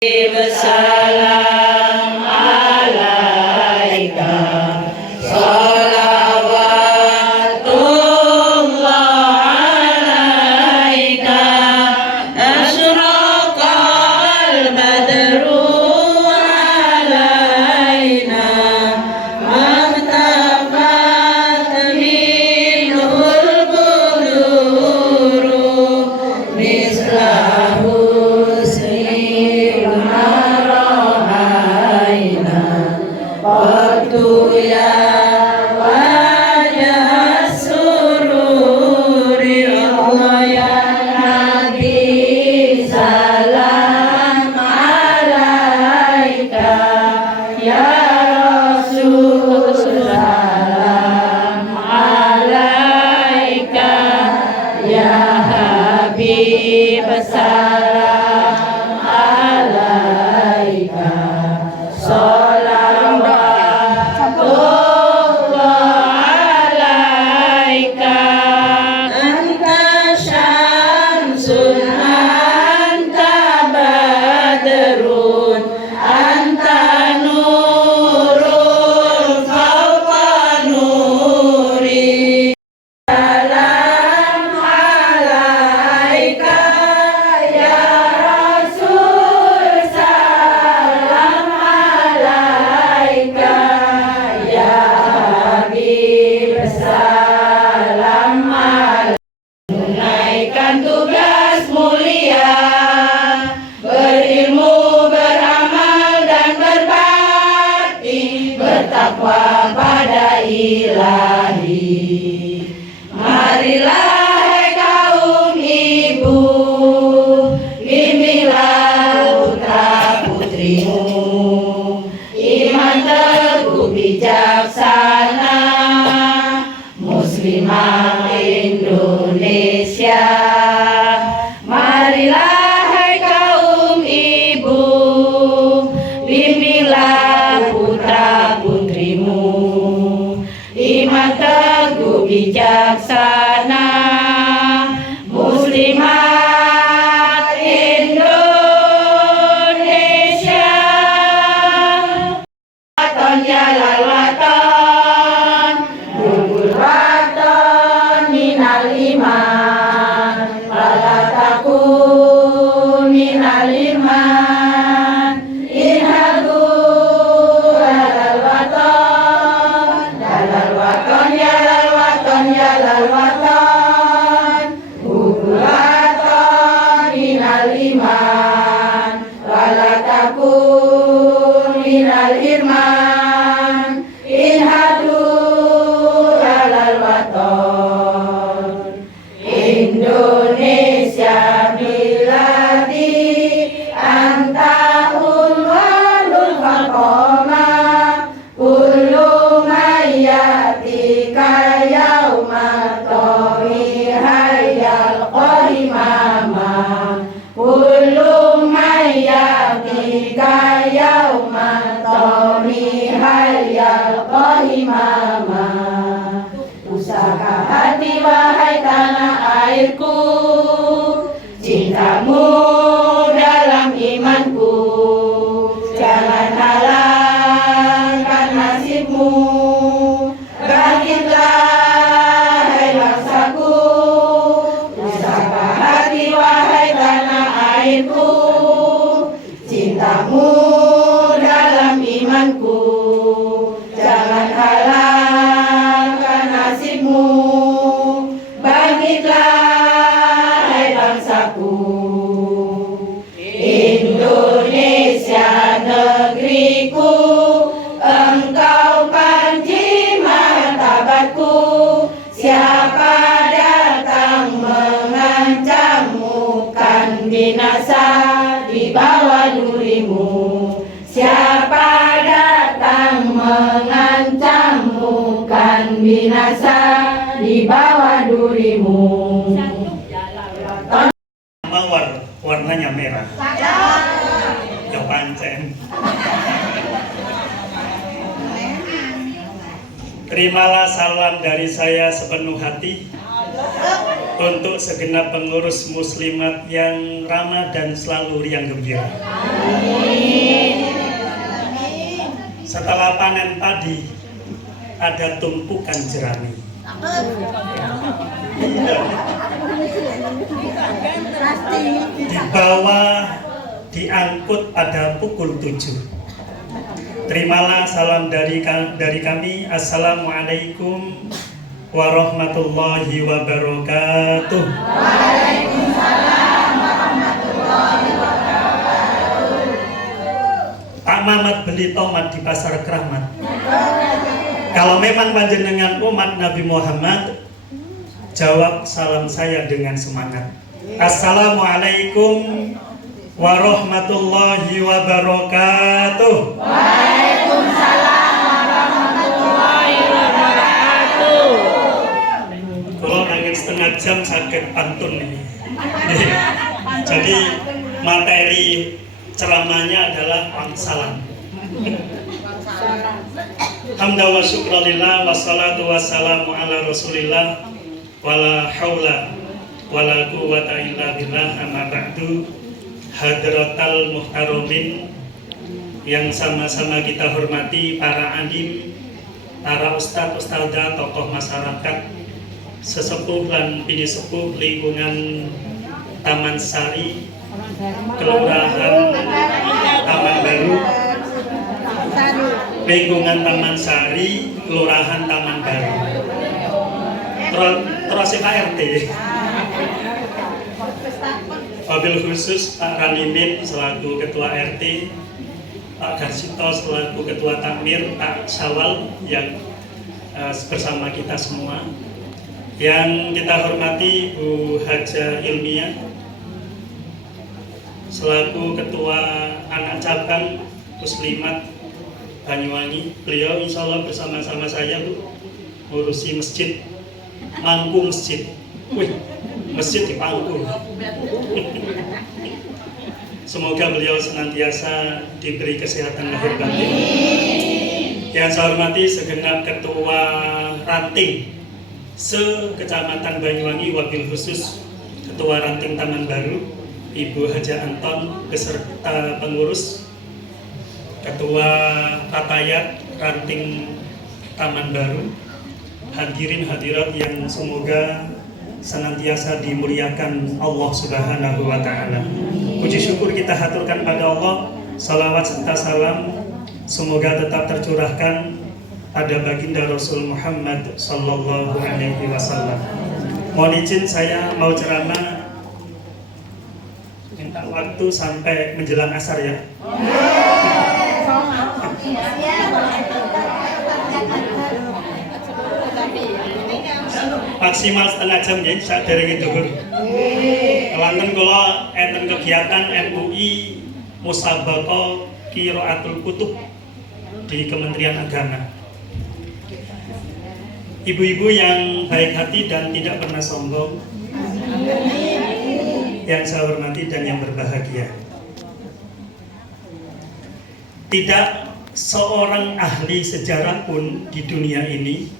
Salam alaika salawatullah alaika asyraqal badru alaina mahtafat minhul buduru mislahu salam alaika salawatullah alaika anta syamsun anta badrun anta nurul fawqa nuri tugas mulia, berilmu, beramal dan berbakti, bertakwa pada Ilahi. Marilah hai kaum ibu, bimbinglah putra putrimu, iman teguh bijaksana, muslimah Indonesia. Marilah hai kaum ibu, bimbinglah putra putrimu, iman teguh bijaksana, muslimat Indonesia. Waton jalal waton, bubur waton minal iman, wala takun minal iman, inhadu jalal waton, jalal waton, jalal waton, jalal waton, bubur waton minal iman, wala takun minal iman, inhadu jalal waton. Indonesia biladi anta unwanul faqoma, kullu mayyatika yawma tohi hayyal qahimama, kullu mayyatika yawma tohi hayyal qahimama. Pusaka hati wahai tanah airku, cintamu dalam imanku, jangan halangkan nasibmu, bangkitlah hai bangsaku. Pusaka hati wahai tanah airku, cintamu dalam imanku, jangan halangkan nasibmu, bangkitlah hai bangsaku. Indonesia negeriku, engkau panji martabatku, siapa datang mengancammu kan binasa di bawah durimu, siapa datang mengancammu kan binasa di bawah durimu. Warnanya merah. Jauh pancen. Terimalah salam dari saya sepenuh hati untuk segenap pengurus muslimat yang ramah dan selalu riang gembira. Setelah panen padi, ada tumpukan jerami. Dibawa, diangkut pada pukul 7. Terimalah salam dari kami. Assalamualaikum warahmatullahi wabarakatuh. Waalaikumsalam warahmatullahi wabarakatuh. Pak Mamat beli tomat di pasar Keramat. Kalau memang panjenengan umat Nabi Muhammad, jawab salam saya dengan semangat. Assalamualaikum warahmatullahi wabarakatuh. Waalaikumsalam warahmatullahi wabarakatuh. Kalau pengen setengah jam sakit pantun nih. Jadi materi ceramahnya adalah salam. Hamda wa syukralillah wassalatu wassalamu ala rasulillah wala haula wala quwwata illa billah amma ba'du. Hadratal muhtaromin yang sama-sama kita hormati, para alim, para ustadz, ustadzah, tokoh masyarakat, sesepuh dan bini sepuh lingkungan Taman Sari, Kelurahan Taman Baru, lingkungan Taman Sari, Kelurahan Taman Baru. Terus Pak RT. Wabil khusus Pak Ranimin selaku Ketua RT, Pak Garsito selaku Ketua Takmir, Pak Syawal yang bersama kita semua. Yang kita hormati Bu Haja Ilmiah selaku Ketua Anak Cabang Muslimat Banyuwangi. Beliau insya Allah bersama-sama saya Bu ngurusi masjid, mangku masjid. Wih, masjid di pangku. Semoga beliau senantiasa diberi kesehatan lahir batin. Yang saya hormati segenap ketua ranting se-Kecamatan Banyuwangi, wabil khusus Ketua Ranting Taman Baru Ibu Haja Anton beserta pengurus, Ketua Fatayat Ranting Taman Baru, hadirin hadirat yang semoga senantiasa dimuliakan Allah Subhanahu wa Ta'ala. Puji syukur kita haturkan pada Allah, salawat serta salam semoga tetap tercurahkan pada baginda Rasul Muhammad sallallahu alaihi wasallam. Mohon izin saya mau ceramah, minta waktu sampai menjelang asar ya. Maksimal setengah jam ya, saat dari dhuwur. Kelanten kula enten kegiatan MUI Musabaqah Qiraatul Kutub di Kementerian Agama. Ibu-ibu yang baik hati dan tidak pernah sombong, yang saya hormati dan yang berbahagia. Tidak seorang ahli sejarah pun di dunia ini,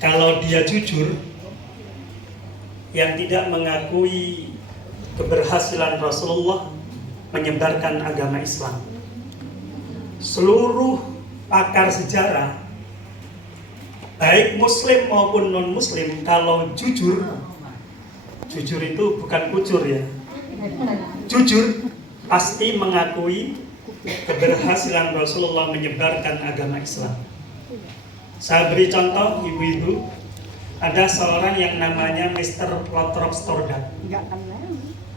kalau dia jujur, yang tidak mengakui keberhasilan Rasulullah menyebarkan agama Islam. Seluruh pakar sejarah, baik muslim maupun non muslim, kalau jujur itu bukan kucur ya, jujur pasti mengakui keberhasilan Rasulullah menyebarkan agama Islam. Saya beri contoh, ibu-ibu, ada seorang yang namanya Mr. Lothrop Stoddard.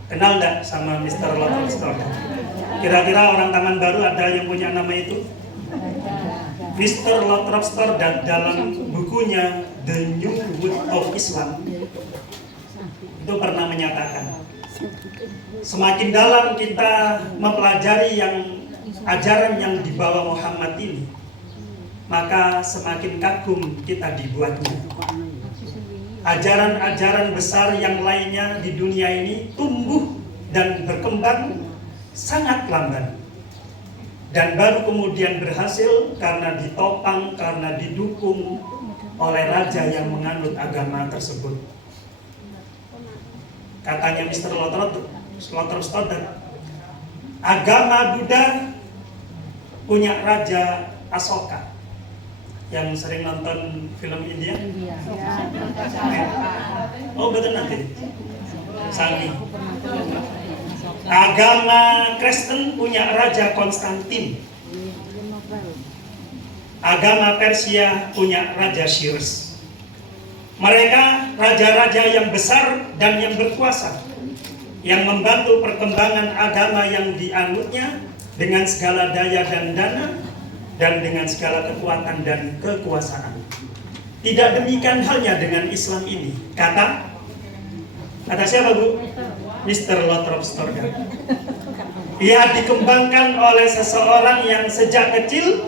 Kenal enggak sama Mr. Lothrop Stoddard? Kira-kira orang Taman Baru ada yang punya nama itu? Mr. Lothrop Stoddard dalam bukunya The New Wood of Islam itu pernah menyatakan, semakin dalam kita mempelajari ajaran yang dibawa Muhammad ini, maka semakin kagum kita dibuatnya. Ajaran-ajaran besar yang lainnya di dunia ini tumbuh dan berkembang sangat lamban, dan baru kemudian berhasil karena ditopang, karena didukung oleh raja yang menganut agama tersebut. Katanya Mr. Stoddard, agama Buddha punya Raja Asoka. Yang sering nonton film India? Oh betul nanti. Sangi. Agama Kristen punya Raja Konstantin. Agama Persia punya Raja Cyrus. Mereka raja-raja yang besar dan yang berkuasa, yang membantu perkembangan agama yang dianutnya dengan segala daya dan dana, dan dengan segala kekuatan dan kekuasaan. Tidak demikian halnya dengan Islam ini. Kata siapa Bu? Mr. Lothrop Stoddard. Ia dikembangkan oleh seseorang yang sejak kecil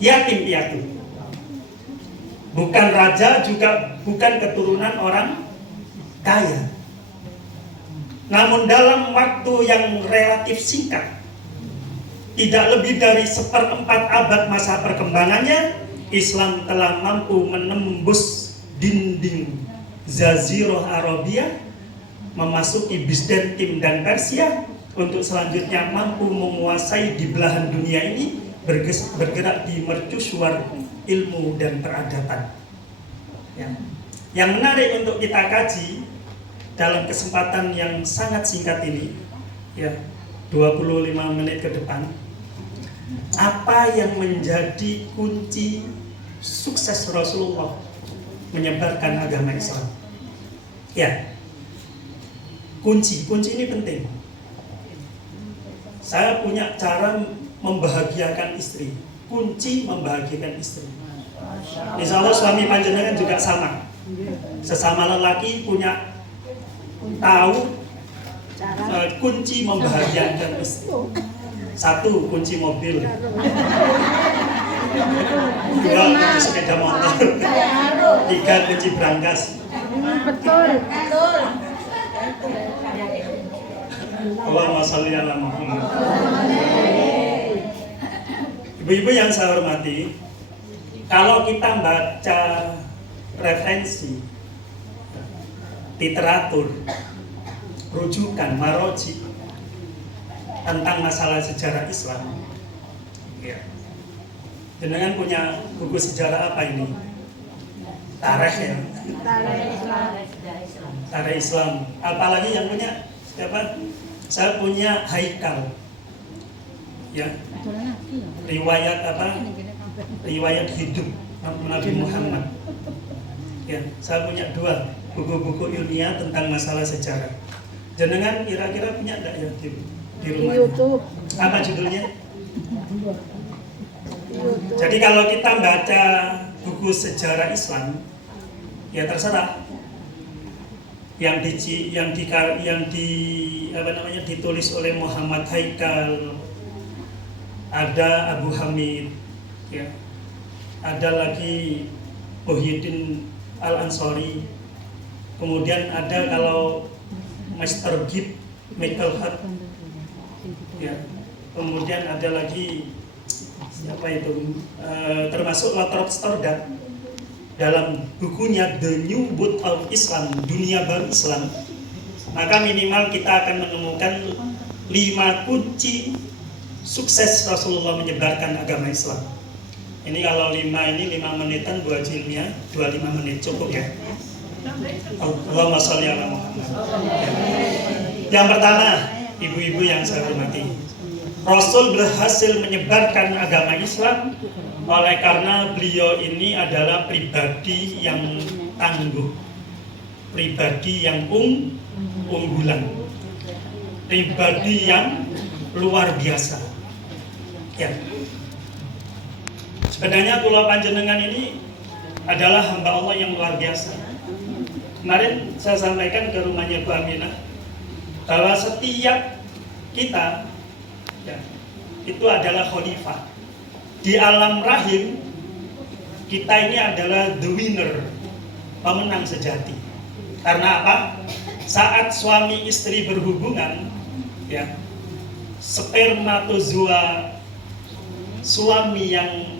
yatim piatu. Bukan raja, juga bukan keturunan orang kaya. Namun dalam waktu yang relatif singkat, tidak lebih dari 1/4 abad masa perkembangannya, Islam telah mampu menembus dinding Jazirah Arabia, memasuki Bizantium dan Persia, untuk selanjutnya mampu menguasai di belahan dunia ini, bergerak di mercusuar ilmu dan peradaban. Ya. Yang menarik untuk kita kaji dalam kesempatan yang sangat singkat ini, ya, 25 menit ke depan, apa yang menjadi kunci sukses Rasulullah menyebarkan agama Islam? Ya, kunci ini penting. Saya punya cara membahagiakan istri. Kunci membahagiakan istri. Insya Allah suami panjenengan juga sama. Sesama lelaki punya tahu kunci membahagiakan istri. 1, kunci mobil. 2, kunci sepeda motor. 3, kunci brankas. Betul. Allahumma sholli ala Muhammad. Ibu-ibu yang saya hormati, kalau kita baca referensi, literatur, rujukan, maroji tentang masalah sejarah Islam, ya, jenengan punya buku sejarah apa ini? Tarikh ya? Tarikh Islam. Apalagi yang punya siapa? Saya punya Haikal, ya, riwayat apa? Riwayat hidup Nabi Muhammad. Ya, saya punya 2 buku-buku ilmiah tentang masalah sejarah. Jenengan kira-kira punya enggak ya di rumah? YouTube. Apa judulnya? Jadi kalau kita baca buku sejarah Islam, ya terserah. Yang ditulis oleh Muhammad Haikal, ada Abu Hamid, ya, ada lagi Muhyiddin Al-Ansari, kemudian ada kalau Mr. Gibb Michael Hart, ya, kemudian ada lagi siapa itu, termasuk Lothrop Stoddard dalam bukunya The New Book of Islam, Dunia Baru Islam. Maka minimal kita akan menemukan 5 kunci sukses Rasulullah menyebarkan agama Islam. Ini kalau 5 menitan buat ilmiah, 25 menit cukup ya. Allahumma sholli ala Muhammad. Yang pertama, ibu-ibu yang saya hormati, Rasul berhasil menyebarkan agama Islam oleh karena beliau ini adalah pribadi yang tangguh, pribadi yang unggulan, pribadi yang luar biasa. Ya. Sebenarnya Pulau Panjenengan ini adalah hamba Allah yang luar biasa. Kemarin saya sampaikan ke rumahnya Bu Aminah bahwa setiap kita, ya, itu adalah khalifah. Di alam rahim kita ini adalah the winner, pemenang sejati. Karena apa? Saat suami istri berhubungan, ya, spermatozoa suami yang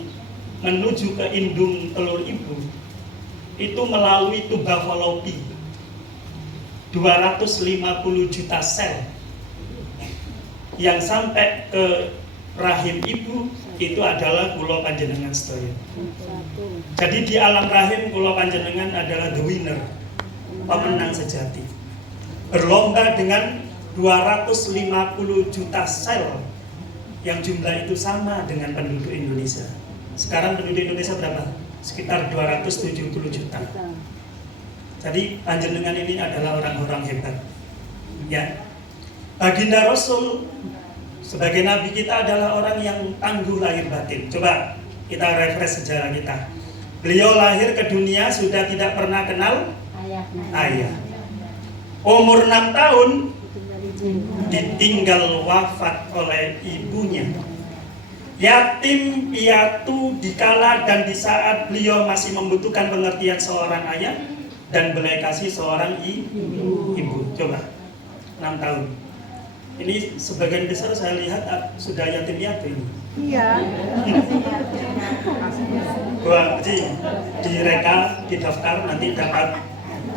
menuju ke indung telur ibu itu melalui tuba fallopi. 250 juta sel yang sampai ke rahim ibu itu adalah kula panjenengan sedaya. Jadi di alam rahim kula panjenengan adalah the winner, pemenang sejati. Berlomba dengan 250 juta sel yang jumlah itu sama dengan penduduk Indonesia. Sekarang penduduk Indonesia berapa? Sekitar 270 juta. Jadi panjenengan ini adalah orang-orang hebat. Ya. Baginda Rasul sebagai nabi kita adalah orang yang tangguh lahir batin. Coba kita refresh sejarah kita. Beliau lahir ke dunia sudah tidak pernah kenal ayah. Umur 6 tahun ditinggal wafat oleh ibunya. Yatim piatu dikala dan di saat beliau masih membutuhkan pengertian seorang ayah dan belas kasih seorang ibu. Coba 6 tahun. Ini sebagian besar saya lihat sudah yatim piatu ini. Iya. Gua direka, didaftar, nanti dapat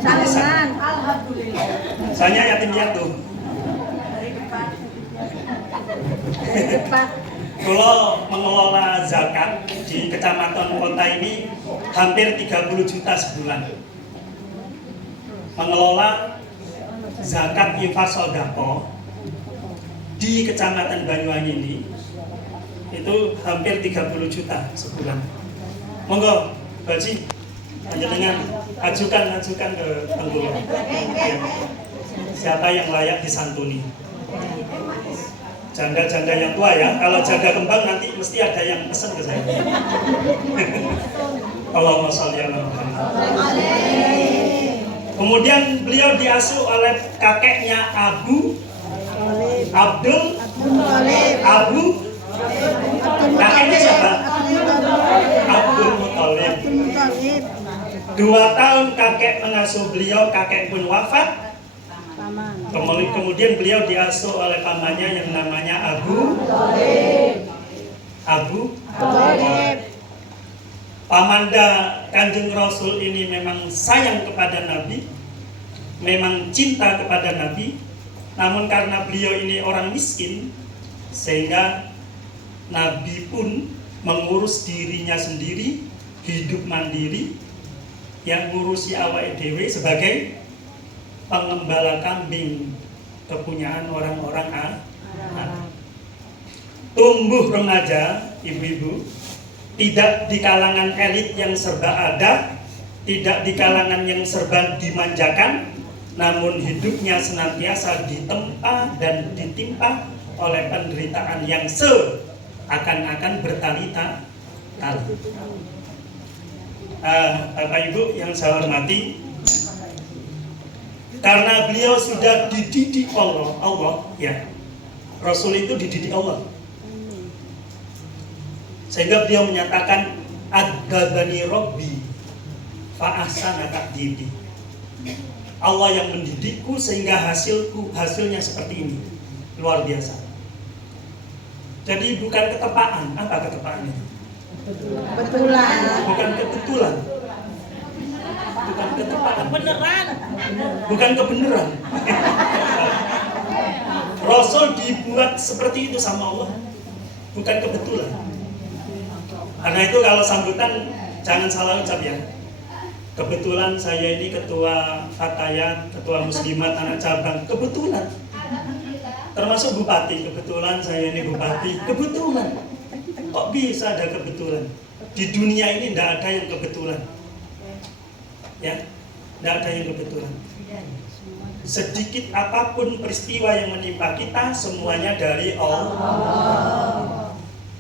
Salinan. Alhamdulillah. Saya yatim piatu. Kalau mengelola zakat di kecamatan kota ini hampir 30 juta sebulan. Mengelola zakat infak sodako di kecamatan Banyuwangi ini itu hampir 30 juta sebulan. Monggo, Baji, panjenengan ajukan ke pengguna. Ya. Siapa yang layak disantuni? Janda-janda yang tua ya. Kalau janda kembang nanti mesti ada yang pesan ke saya. Allahumma sholli ala Muhammad. Kemudian beliau diasuh oleh kakeknya Abdul kakeknya siapa? Abdul Muthalib. 2 tahun kakek mengasuh beliau, kakek pun wafat. Kemudian beliau diasuh oleh pamannya yang namanya Abu Thalib. Pamanda Kanjeng Rasul ini memang sayang kepada Nabi, memang cinta kepada Nabi. Namun karena beliau ini orang miskin, sehingga Nabi pun mengurus dirinya sendiri, hidup mandiri, yang ngurusi awake dhewe sebagai pengembala kambing kepunyaan orang-orang Arab. Tumbuh remaja, ibu-ibu, tidak di kalangan elit yang serba ada, tidak di kalangan yang serba dimanjakan, namun hidupnya senantiasa ditempa dan ditimpa oleh penderitaan yang seakan-akan bertali-tali. Bapak Ibu yang saya hormati, karena beliau sudah dididik Allah ya. Rasul itu dididik Allah. Sehingga beliau menyatakan adzabani rabbi fa ahsana ta'dibi. Allah yang mendidikku sehingga hasilnya seperti ini. Luar biasa. Jadi bukan ketepaan. Apa ketepaan itu? Kebetulan. Bukan kebetulan. Bukan ketepaan. Beneran. Bukan kebenaran. Rasul dibuat seperti itu sama Allah. Bukan kebetulan. Karena itu kalau sambutan jangan salah ucap ya. Kebetulan saya ini ketua Fatayat, ketua Muslimat anak cabang. Kebetulan. Termasuk bupati. Kebetulan saya ini bupati. Kebetulan. Kok bisa ada kebetulan? Di dunia ini tidak ada yang kebetulan. Ya, tidak ada yang kebetulan. Sedikit apapun peristiwa yang menimpa kita, semuanya dari Allah.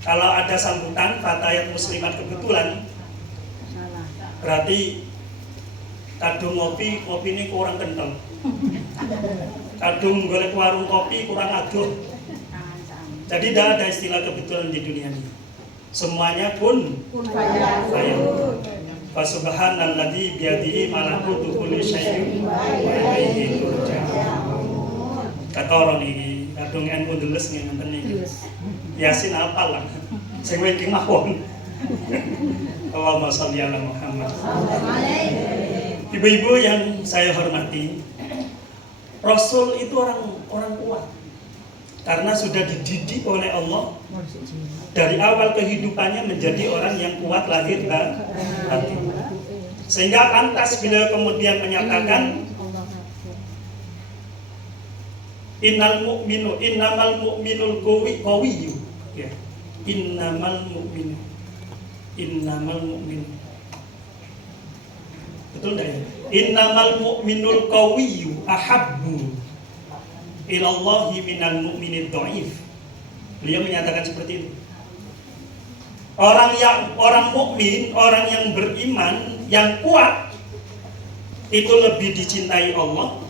Kalau ada sambutan Fatayat Muslimat kebetulan, berarti kadung ngopi ini kurang kental. Kadung golek warung kopi kurang aduh. Jadi tidak ada istilah kebetulan di dunia ini. Semuanya pun fayakun. Fa subhanalladzi biyadihi malakutu kulli syai'in wa ilaihi turja'un. Katoron iki kadung NU ndeles ngenten iki. Yasin apalah. Sing iki mawon. Allahumma sholli ala Muhammad. Ibu-ibu yang saya hormati, Rasul itu orang kuat karena sudah dididik oleh Allah dari awal kehidupannya menjadi orang yang kuat lahir dan batin. Sehingga pantas bila kemudian menyatakan innamal mu'minul qawiyyu, ya. Innamal mu'min. Betul enggak ya? Innamal mu'minul qawiyyu ahabbu ilallahi minal mu'minid dhaif. Beliau menyatakan seperti itu. Orang mukmin, orang yang beriman, yang kuat itu lebih dicintai Allah.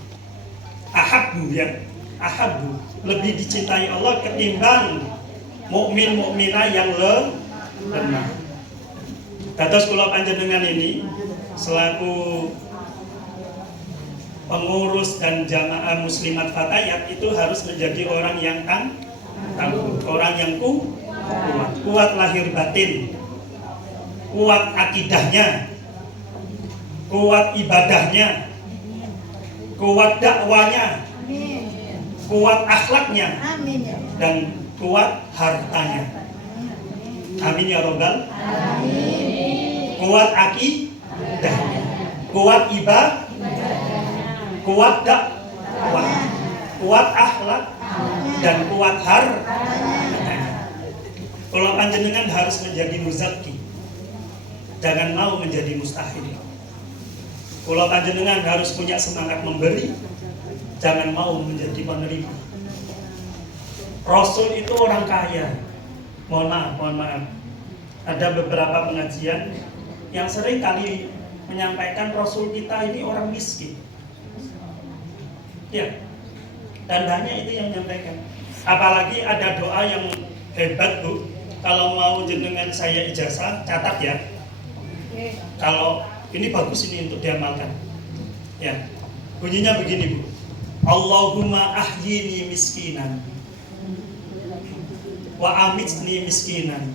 Ahabbu, ya. Ahabbu, lebih dicintai Allah ketimbang mukminah yang lemah. Dados kula panjenengan ini selaku pengurus dan jamaah muslimat fatayat itu harus menjadi orang yang tangguh, orang yang kuat lahir batin, kuat akidahnya, kuat ibadahnya, kuat dakwanya, kuat akhlaknya, dan kuat hartanya. Amin ya robbal. Kuat akidahnya, kuat ibadah, kuat dakwah, kuat akhlak, dan kuat hartanya. Kalau panjenengan harus menjadi muzaki, jangan mau menjadi mustahil. Kalau panjenengan harus punya semangat memberi, jangan mau menjadi penerima. Rasul itu orang kaya. Mohon maaf. Ada beberapa pengajian yang sering kali menyampaikan Rasul kita ini orang miskin. Ya. Dan banyak itu yang menyampaikan. Apalagi ada doa yang hebat, Bu. Kalau mau jenengan saya ijazah, catat ya. Kalau ini bagus ini untuk diamalkan. Ya. Bunyinya begini, Bu. Allahumma ahyini miskinan wa amitni miskinan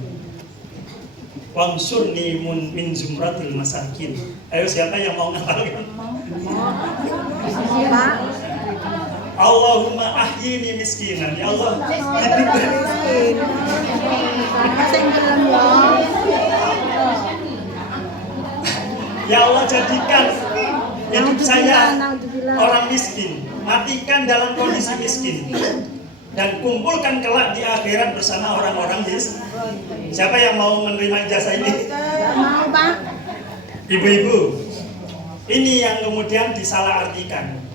wamsurni min zumratil masakin. Ayo, siapa yang mau ngapalkan? Allahumma ahyini miskinan. Ya Allah, hidupkan miskin. Ya Allah, jadikan hidup saya orang miskin, matikan dalam kondisi miskin, dan kumpulkan kelak di akhirat bersama orang-orang miskin. Siapa yang mau menerima jasa ini? Mau, Pak. Ibu-ibu, ini yang kemudian disalahartikan.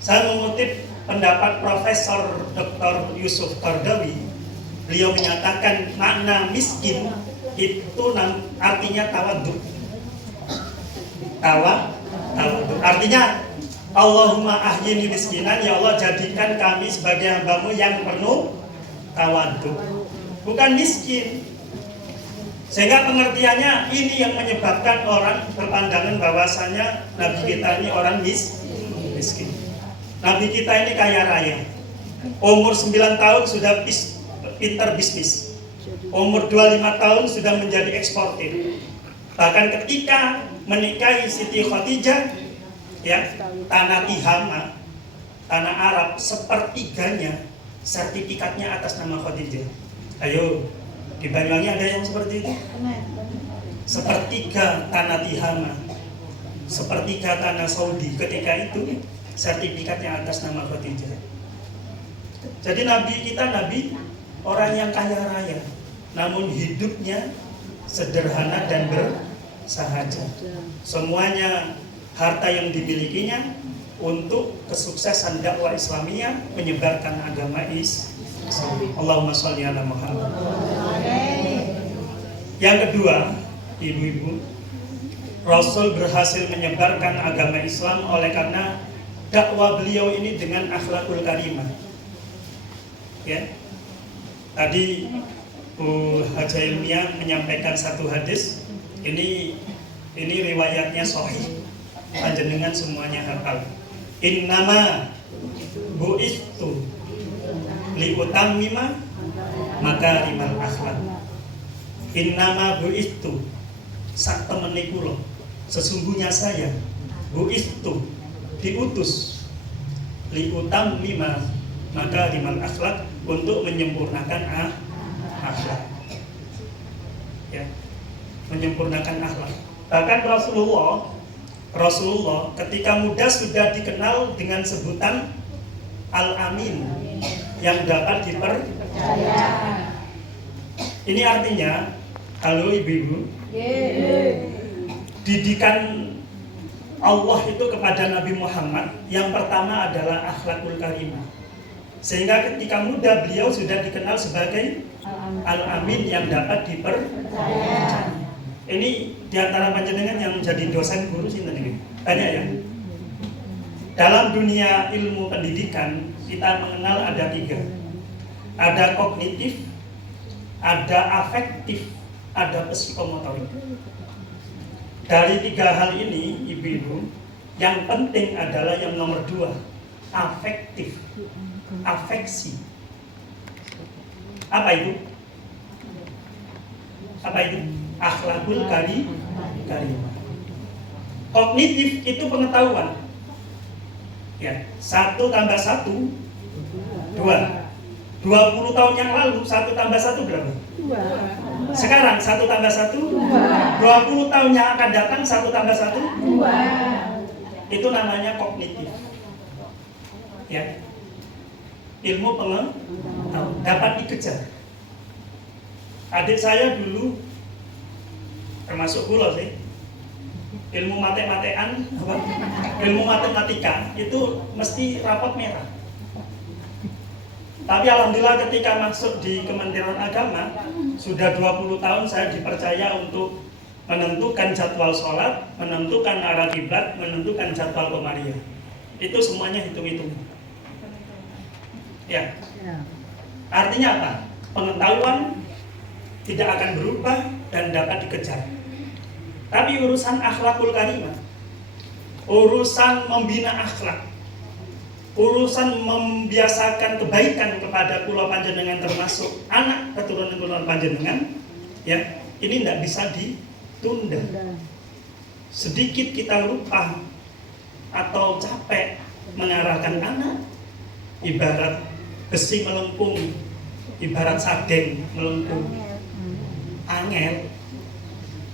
Saya mengutip pendapat Profesor Dr. Yusuf Qaradawi. Beliau menyatakan makna miskin itu artinya tawadhu. Tawadhu artinya Allahumma ahyini miskinan, ya Allah jadikan kami sebagai hamba-Mu yang penuh tawadhu, bukan miskin. Sehingga pengertiannya ini yang menyebabkan orang berpandangan bahwasanya Nabi kita ini orang miskin. Nabi kita ini kaya raya. Umur 9 tahun sudah pintar bisnis. Umur 25 tahun sudah menjadi eksportir. Bahkan ketika menikahi Siti Khadijah, ya, tanah Tihama, tanah Arab, sepertiganya sertifikatnya atas nama Khadijah. Ayo, di Banyuwangi ada yang seperti itu? Sepertiga tanah Tihama, sepertiga tanah Saudi ketika itu sertifikatnya atas nama Khadijah. Jadi Nabi kita orang yang kaya raya, namun hidupnya sederhana dan bersahaja. Semuanya harta yang dimilikinya untuk kesuksesan dakwah Islamiyah, menyebarkan agama Islam. Allahumma sholli ala Muhammad. Yang kedua, ibu-ibu, Rasul berhasil menyebarkan agama Islam oleh karena dakwah beliau ini dengan akhlakul karimah. Ya. Tadi Bu Haja Ilmiah menyampaikan satu hadis. Ini riwayatnya sahih. Panjenengan semuanya hafal. Innama bu'istu liutammima makarimal akhlak. Innama bu'istu, sak temene kula, sesungguhnya saya bu'istu, diutus liutam lima maka limal akhlak, untuk menyempurnakan akhlak. Ya, menyempurnakan akhlak. Bahkan Rasulullah ketika muda sudah dikenal dengan sebutan Al-Amin, yang dapat dipercaya. Ini artinya, halo ibu-ibu, didikan Allah itu kepada Nabi Muhammad yang pertama adalah akhlakul karimah. Sehingga ketika muda beliau sudah dikenal sebagai Al-Amin yang dapat dipercaya. Ini diantara panjenengan yang menjadi dosen guru sini banyak ya. Dalam dunia ilmu pendidikan kita mengenal ada 3. Ada kognitif, ada afektif, ada psikomotorik. Dari 3 hal ini, ibu-ibu, yang penting adalah yang nomor 2, afektif, afeksi. Apa itu? Apa itu? Akhlakul karimah. Kognitif itu pengetahuan. Ya, 1 tambah 1 2. 20 tahun yang lalu 1 tambah 1 berapa? 2. Sekarang 1 tambah 1 20 tahun yang akan datang 1 tambah 1 2. Itu namanya kognitif. Ya. Ilmu pengetahuan dapat dikejar. Adik saya dulu termasuk kula sih. Ilmu ilmu matematika itu mesti rapot merah. Tapi alhamdulillah ketika masuk di Kementerian Agama, sudah 20 tahun saya dipercaya untuk menentukan jadwal sholat, menentukan arah kiblat, menentukan jadwal komariah. Itu semuanya hitung-hitung. Ya. Artinya apa? Pengetahuan tidak akan berubah dan dapat dikejar. Tapi urusan akhlakul karimah, urusan membina akhlak, urusan membiasakan kebaikan kepada kula panjenengan termasuk anak keturunan kula panjenengan, ya, ini tidak bisa ditunda. Sedikit kita lupa atau capek mengarahkan anak, ibarat besi melengkung, ibarat sageng melengkung, angel,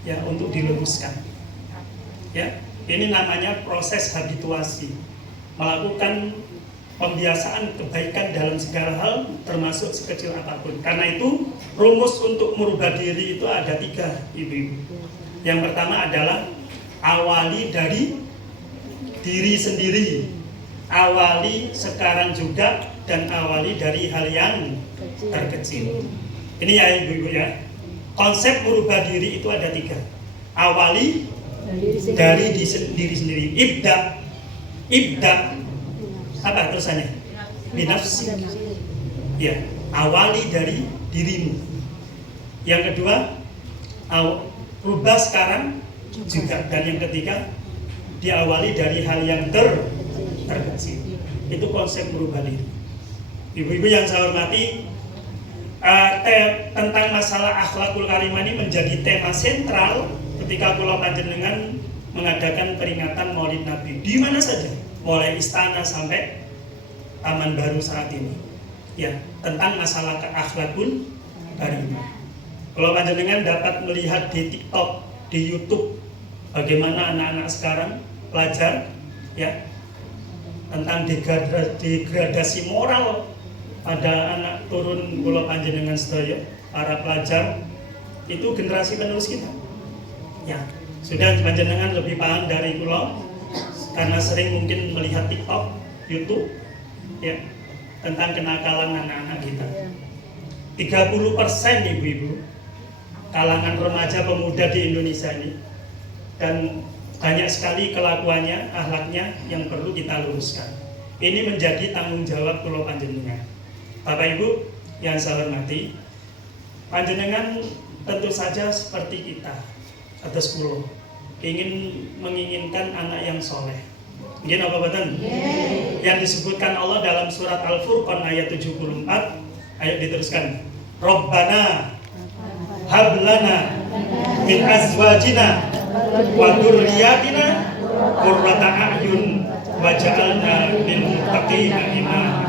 ya, untuk diluruskan. Ya, ini namanya proses habituasi, melakukan pembiasaan kebaikan dalam segala hal, termasuk sekecil apapun. Karena itu rumus untuk merubah diri itu ada 3, ibu-ibu. Yang pertama adalah awali dari diri sendiri, awali sekarang juga, dan awali dari hal yang terkecil. Ini ya ibu-ibu ya. Konsep merubah diri itu ada 3. Awali dari diri sendiri. Ibda apa terusannya? Binafsi. Ya, awali dari dirimu. Yang kedua, rubah sekarang juga. Dan yang ketiga, diawali dari hal yang terkecil. Itu konsep merubah diri. Ibu-ibu yang saya hormati, tentang masalah akhlakul karimah ini menjadi tema sentral ketika kula panjenengan mengadakan peringatan Maulid Nabi di mana saja, mulai istana sampai Taman Baru saat ini. Ya, tentang masalah akhlakul karimah. Kalau panjenengan dapat melihat di TikTok, di YouTube, bagaimana anak-anak sekarang pelajar, ya, tentang degradasi moral pada anak turun kula panjenengan sedaya, para pelajar itu generasi penerus kita. Ya, sudah panjenengan lebih paham dari kula karena sering mungkin melihat TikTok, YouTube, ya, tentang kenakalan anak-anak kita. 30% ibu-ibu kalangan remaja pemuda di Indonesia ini, dan banyak sekali kelakuannya, akhlaknya yang perlu kita luruskan. Ini menjadi tanggung jawab kula panjenengan. Bapak Ibu yang saya hormati, panjenengan tentu saja seperti kita, atas kula menginginkan anak yang soleh. Mungkin apa betul? Yang disebutkan Allah dalam surat Al-Furqan ayat 74. Ayo diteruskan. Rabbana hablana min azwajina wa dzurriyyatina qurrata a'yun wa ja'alna lil muttaqina imama.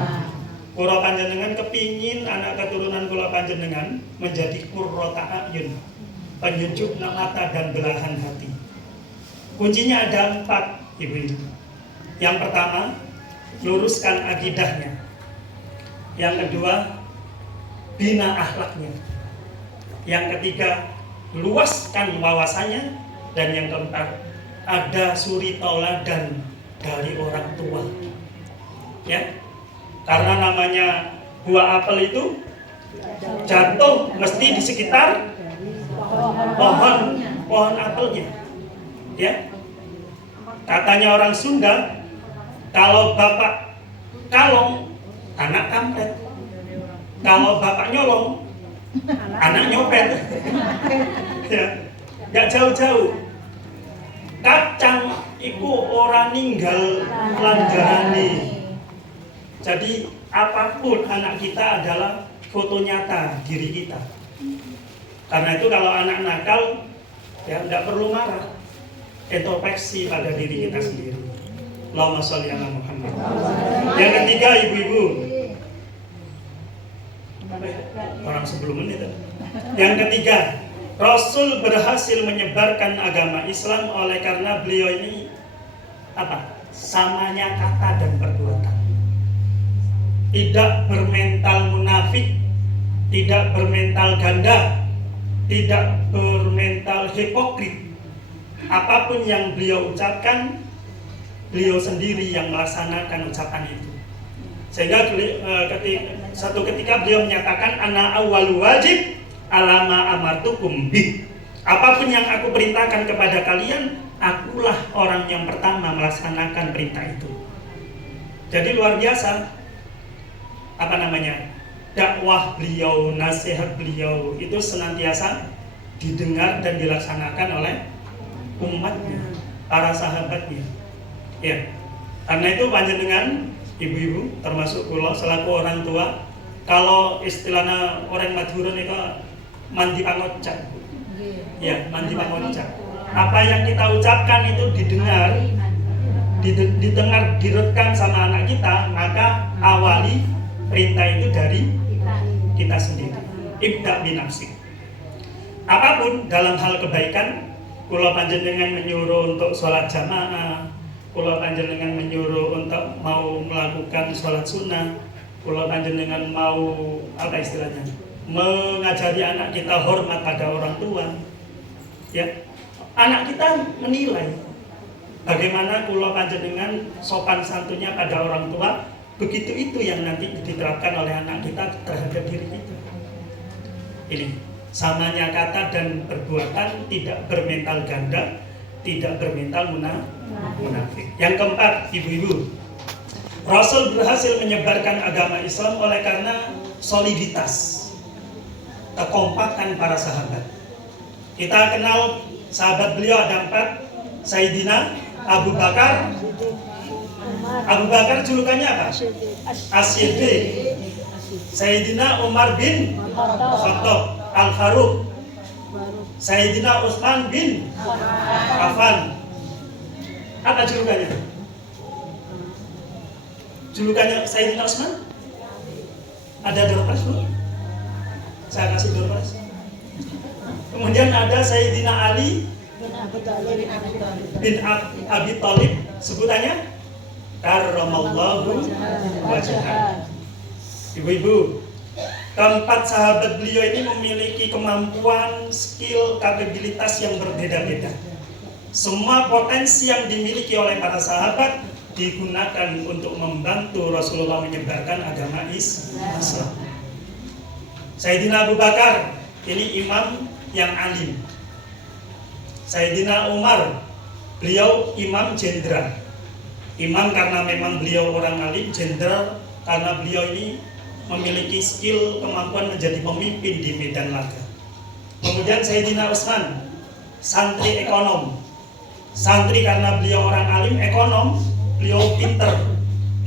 Kula panjenengan kepingin anak keturunan kula panjenengan menjadi qurrata a'yun, penyujuk mata dan belahan hati. Kuncinya ada 4, Ibu. Yang pertama, luruskan akidahnya. Yang kedua, bina akhlaknya. Yang ketiga, luaskan wawasannya. Dan yang keempat, ada suri tauladan dari orang tua. Ya, karena namanya buah apel itu jatuh mesti di sekitar pohon apelnya. Ya, katanya orang Sunda, kalau bapak kalong, anak kampret. Kalau bapak nyolong, anak nyopet. Ya, gak jauh-jauh. Kacang iku ora ninggal langgarane. Jadi apapun anak kita adalah foto nyata diri kita. Karena itu kalau anak nakal, ya nggak perlu marah. Introspeksi pada diri kita sendiri. Allahumma sholli ala Muhammad. Yang ketiga, ibu-ibu. Orang sebelum ini. Yang ketiga, Rasul berhasil menyebarkan agama Islam oleh karena beliau ini samanya kata dan perbuatan. Tidak bermental munafik, tidak bermental ganda, tidak bermental hipokrit. Apapun yang beliau ucapkan, beliau sendiri yang melaksanakan ucapan itu. Sehingga satu ketika beliau menyatakan, ana awwalu wajib alama amartukum bih. Apapun yang aku perintahkan kepada kalian, akulah orang yang pertama melaksanakan perintah itu. Jadi luar biasa dakwah beliau, nasihat beliau itu senantiasa didengar dan dilaksanakan oleh umatnya, para sahabatnya. Ya, karena itu panjenengan ibu-ibu termasuk kula selaku orang tua, kalau istilahnya orang Madura itu mandi pangocak. Ya, mandi pangocak. Apa yang kita ucapkan itu didengar, direkam sama anak kita, maka awali perintah itu dari kita sendiri. Ibda binafsik. Apapun dalam hal kebaikan, kula panjenengan menyuruh untuk sholat jamaah, kula panjenengan menyuruh untuk mau melakukan sholat sunnah, kula panjenengan mau mengajari anak kita hormat pada orang tua. Ya, anak kita menilai bagaimana kula panjenengan sopan santunnya pada orang tua. Begitu itu yang nanti diterapkan oleh anak kita terhadap diri kita. Ini samanya kata dan perbuatan, tidak bermental ganda, tidak bermental munafik. Yang keempat, ibu-ibu, Rasul berhasil menyebarkan agama Islam oleh karena soliditas, kekompakan para sahabat. Kita kenal sahabat beliau ada 4. Sayyidina Abu Bakar. Abu Bakar julukannya apa? As-Siddiq. Sayyidina Umar bin Khattab Al-Faruq. Sayyidina Utsman bin Affan. Apa julukannya? Julukannya Sayyidina Utsman? Ada Dorpas, Bu? Saya kasih Dorpas. Kemudian ada Sayyidina Ali bin Abi Thalib. Sebutannya karramallahu wajhah. Ibu-ibu, keempat sahabat beliau ini memiliki kemampuan, skill, kapabilitas yang berbeda-beda. Semua potensi yang dimiliki oleh para sahabat digunakan untuk membantu Rasulullah menyebarkan agama Islam. Sayyidina Abu Bakar ini imam yang alim. Sayyidina Umar, beliau imam jenderal. Imam karena memang beliau orang alim, jenderal karena beliau ini memiliki skill, kemampuan menjadi pemimpin di medan laga. Kemudian Sayyidina Utsman, santri ekonom. Santri karena beliau orang alim, ekonom, beliau pinter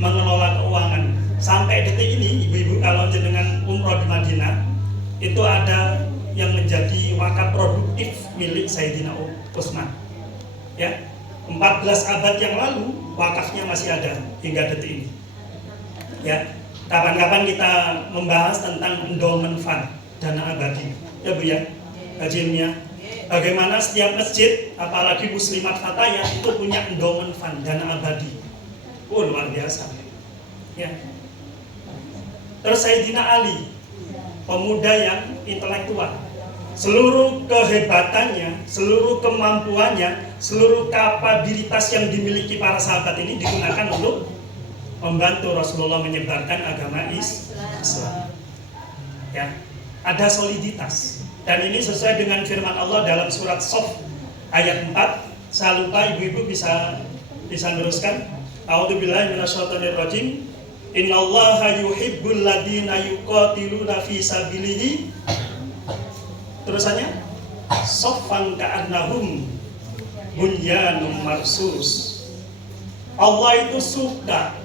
mengelola keuangan. Sampai detik ini, ibu-ibu kalau jenengan umroh di Madinah, itu ada yang menjadi wakaf produktif milik Sayyidina Utsman. Ya, 14 abad yang lalu wakafnya masih ada hingga detik ini. Ya, kapan-kapan kita membahas tentang endowment fund, dana abadi. Ya Bu ya, kaji ilmiah. Bagaimana setiap masjid, apalagi muslimat fatayah itu punya endowment fund, dana abadi. Luar biasa. Ya. Terus Sayyidina Ali, pemuda yang intelektual. Seluruh kehebatannya, seluruh kemampuannya, seluruh kapabilitas yang dimiliki para sahabat ini digunakan untuk membantu Rasulullah menyebarkan agama Islam. Ya, ada soliditas. Dan ini sesuai dengan firman Allah dalam surat Sof ayat 4. Saya lupa, ibu-ibu bisa teruskan. A'udzubillahi minasyaitonirrajim. Innallaha yuhibbul ladina yuqatiluna fi sabilihi. Terusannya, soffan ka'annahum bunyanun marsus. Allah itu suka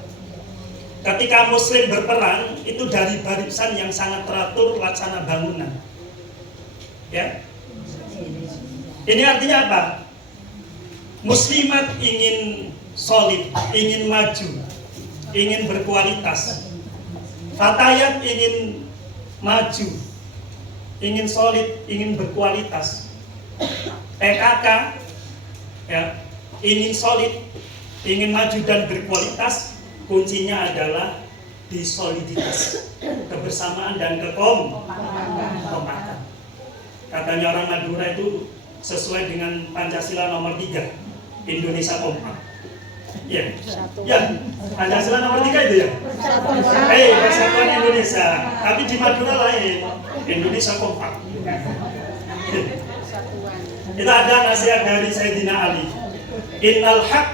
ketika muslim berperang itu dari barisan yang sangat teratur laksana bangunan. Ya. Ini artinya apa? Muslimat ingin solid, ingin maju, ingin berkualitas. Fatayat ingin maju, ingin solid, ingin berkualitas. PKK ya, ingin solid, ingin maju dan berkualitas. Kuncinya adalah di soliditas, kebersamaan dan kekompakan. Katanya orang Madura itu sesuai dengan Pancasila nomor 3, Indonesia kompak. Ya, Pancasila nomor 3 itu ya. Persatuan Indonesia. Tapi di Madura lain, Indonesia kompak. Itu ada nasihat dari Sayyidina Ali. Innal haq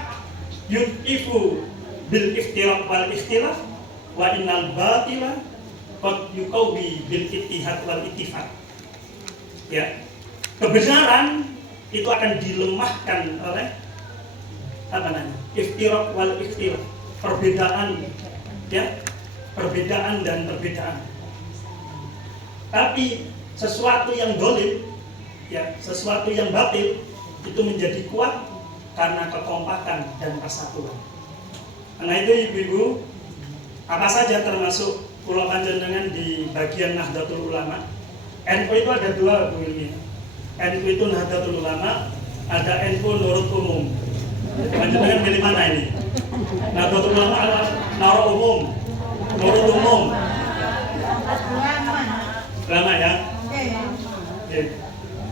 yud'ifu bil iftiraq wal ikhtilaf wa innal batila qad yuqawi bil ittihad wal ittifaq. Ya, kebenaran itu akan dilemahkan oleh iftiraq wal ikhtilaf, perbedaan, ya, perbedaan dan perbedaan. Tapi sesuatu yang dolim, ya, sesuatu yang batil itu menjadi kuat karena kekompakan dan persatuan. Karena itu ibu-ibu, apa saja termasuk pulau panjenengan di bagian Nahdlatul Ulama. NU itu ada dua Bu ilmiah. NU itu Nahdlatul Ulama, ada NU Nurut Umum. Panjenengan pilih mana ini? Nahdlatul Ulama adalah Nurut Umum, Nurut Umum. Ulama ya.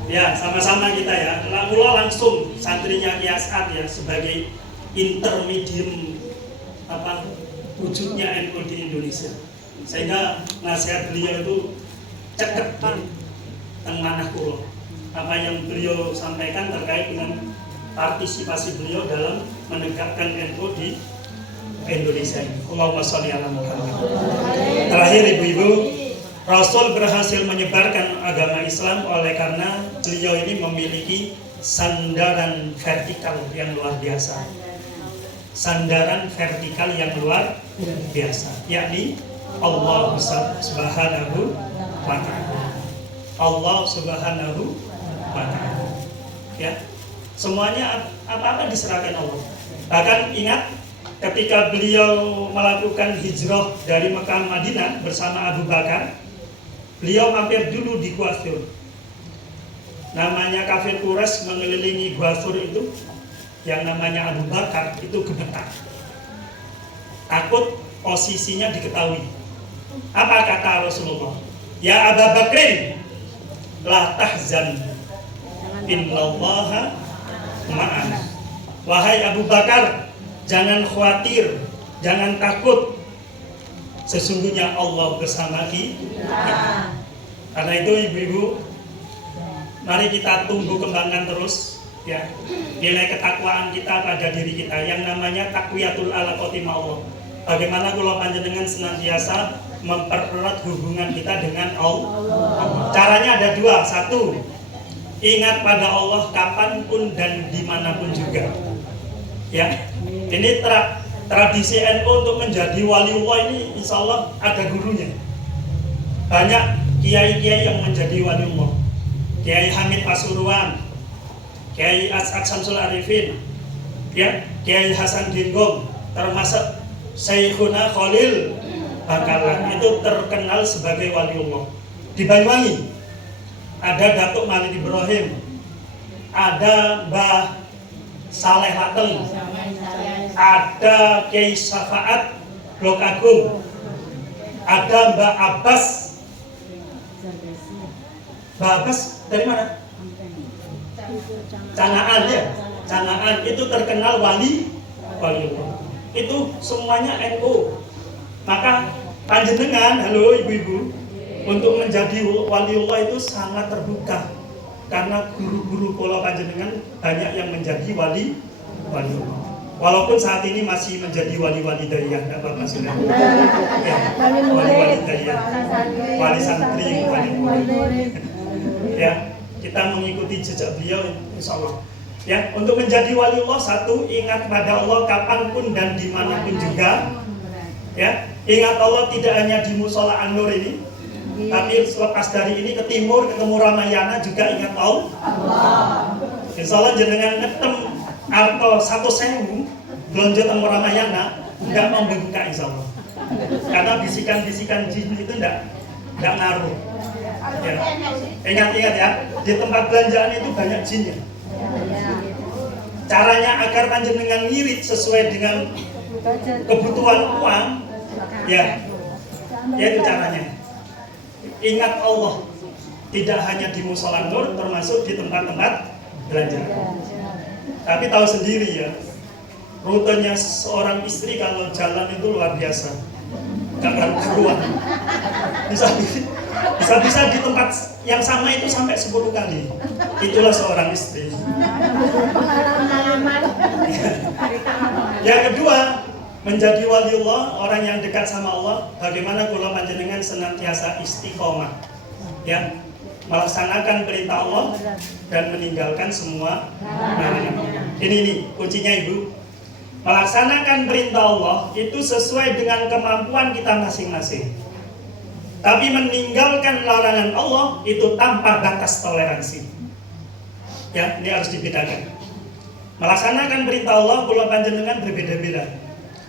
Ya, sama-sama kita ya. Mula langsung santrinya Ki As'ad ya sebagai intermedium wujudnya NU di Indonesia. Sehingga nasihat beliau itu cekep teng manah kula. Apa yang beliau sampaikan terkait dengan partisipasi beliau dalam menegakkan NU di Indonesia ini. Allahumma sholli ala Muhammad. Terakhir ibu-ibu, Rasul berhasil menyebarkan agama Islam oleh karena beliau ini memiliki sandaran vertikal yang luar biasa. Sandaran vertikal yang luar biasa, yakni Allah Subhanahu wa ta'ala. Allah Subhanahu wa ta'ala. Ya. Semuanya apa-apa diserahkan Allah. Bahkan ingat ketika beliau melakukan hijrah dari Mekah Madinah bersama Abu Bakar, beliau mampir dulu di Gua Thur. Namanya kafir Quraisy mengelilingi Gua Thur itu, yang namanya Abu Bakar itu gemetar. Takut posisinya diketahui. Apa kata Rasulullah? Ya Abu Bakrin, la tahzan, innallaha ma'ana. Wahai Abu Bakar, jangan khawatir, jangan takut. Sesungguhnya Allah bersama kita. Karena itu ibu-ibu, mari kita tumbuh kembangkan terus ya nilai ketakwaan kita pada diri kita yang namanya takwiyatul alaqati ma'allah. Bagaimana kalau panjenengan senantiasa mempererat hubungan kita dengan Allah. Caranya ada dua. Satu, ingat pada Allah kapanpun dan dimanapun juga. Ya, ini tradisi NU untuk menjadi waliullah ini insya Allah ada gurunya. Banyak kiai-kiai yang menjadi waliullah. Kiai Hamid Pasuruan, Kiai As'ad Syamsul Arifin, Ya, Kiai Hasan Dinggong, termasuk Syekhuna Khalil Bangkalan, itu terkenal sebagai waliullah. Di Banyuwangi ada Datuk Malik Ibrahim, ada Mbah Saleh Lateng, ada Kiai Syafaat Blok Agung, ada Mbak Abbas. Mbak Abbas dari mana? Cangaan ya. Cangaan itu terkenal waliullah. Itu semuanya NU. Maka panjenengan, halo ibu-ibu, untuk menjadi waliullah itu sangat terbuka. Karena guru-guru kula panjenengan banyak yang menjadi waliullah. Walaupun saat ini masih menjadi wali-wali dayah, tidak apa-apa sudah. Ya, wali-wali dayah, wali santri, wali murid. Ya, kita mengikuti jejak beliau, insya Allah. Ya, untuk menjadi waliullah, satu, ingat pada Allah kapanpun dan dimanapun juga. Ya, ingat Allah tidak hanya di Musola An-Nur ini, tapi selepas dari ini ke timur ketemu Ramayana juga ingat Allah. Insya Allah jenengan ngetem atau 1.000 belanja temu Ramayana tidak membuka insya Allah. Karena bisikan-bisikan jin itu tidak ngaruh. Ya. Ingat-ingat ya, di tempat belanjaan itu banyak jinnya. Caranya agar panjenengan ngirit sesuai dengan kebutuhan uang, ya itu caranya. Ingat Allah, tidak hanya di Musola Nur, termasuk di tempat-tempat belanja. Tapi tahu sendiri ya, rutenya seorang istri kalau jalan itu luar biasa, gak karuan. Bisa di tempat yang sama itu sampai 10 kali. Itulah seorang istri. Yang kedua, menjadi waliullah, orang yang dekat sama Allah, bagaimana kula panjenengan senantiasa istiqomah, ya, melaksanakan perintah Allah dan meninggalkan semua larangan Allah. Ini kuncinya ibu. Melaksanakan perintah Allah itu sesuai dengan kemampuan kita masing-masing. Tapi meninggalkan larangan Allah itu tanpa batas toleransi. Ya, ini harus dibedakan. Melaksanakan perintah Allah kula panjenengan berbeda-beda.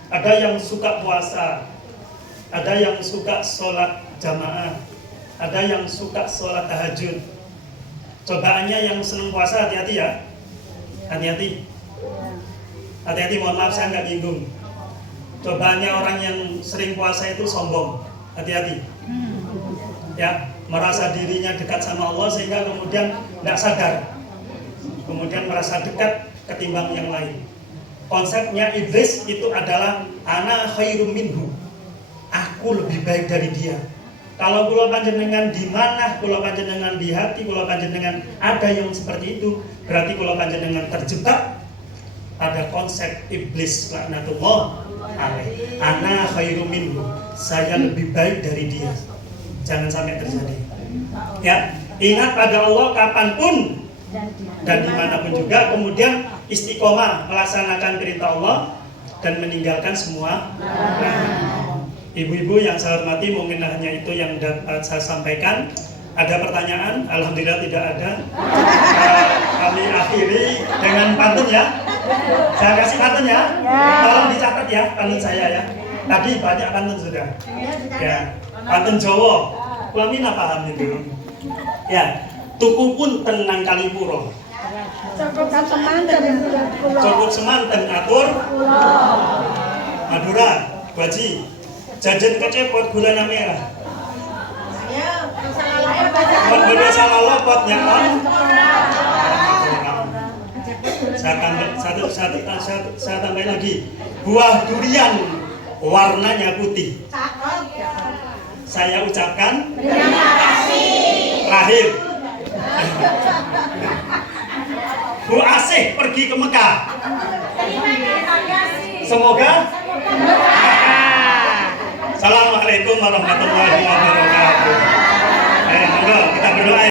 Ada yang suka puasa, ada yang suka sholat jamaah, ada yang suka sholat tahajud. Cobaannya yang senang puasa hati-hati ya, hati-hati, mohon maaf saya nggak nyinggung. Cobaannya orang yang sering puasa itu sombong, hati-hati. Ya, merasa dirinya dekat sama Allah sehingga kemudian tidak sadar, kemudian merasa dekat ketimbang yang lain. Konsepnya iblis itu adalah ana khairum minhu, aku lebih baik dari dia. Kalau kula panjenengan di mana, kula panjenengan di hati, kula panjenengan ada yang seperti itu, berarti kula panjenengan terjebak pada konsep iblis laknatullah alaih. Ana khairum minhu, saya lebih baik dari dia. Jangan sampai terjadi. Ya, ingat pada Allah kapanpun dan dimanapun juga, kemudian istiqomah melaksanakan perintah Allah dan meninggalkan semua larangan. Ibu-ibu yang saya hormati, mungkin hanya itu yang dapat saya sampaikan. Ada pertanyaan? Alhamdulillah tidak ada. Kami akhiri dengan pantun ya. Saya kasih pantun ya. Tolong dicatat ya pantun saya ya. Tadi banyak pantun sudah. Ya, pantun Jawa. Kulamina paham itu. Ya, tuku pun tenang kalipuro. Cukup semanten atur Madura, Baji, jajan kecepot gula merah. Berbeda salah lopot nyaon. Saya tambahin lagi. Buah durian warnanya putih. Saya ucapkan terima kasih. Terakhir, Bu Asih pergi ke Mekah. Semoga Assalamualaikum warahmatullahi wabarakatuh. Monggo kita berdoa.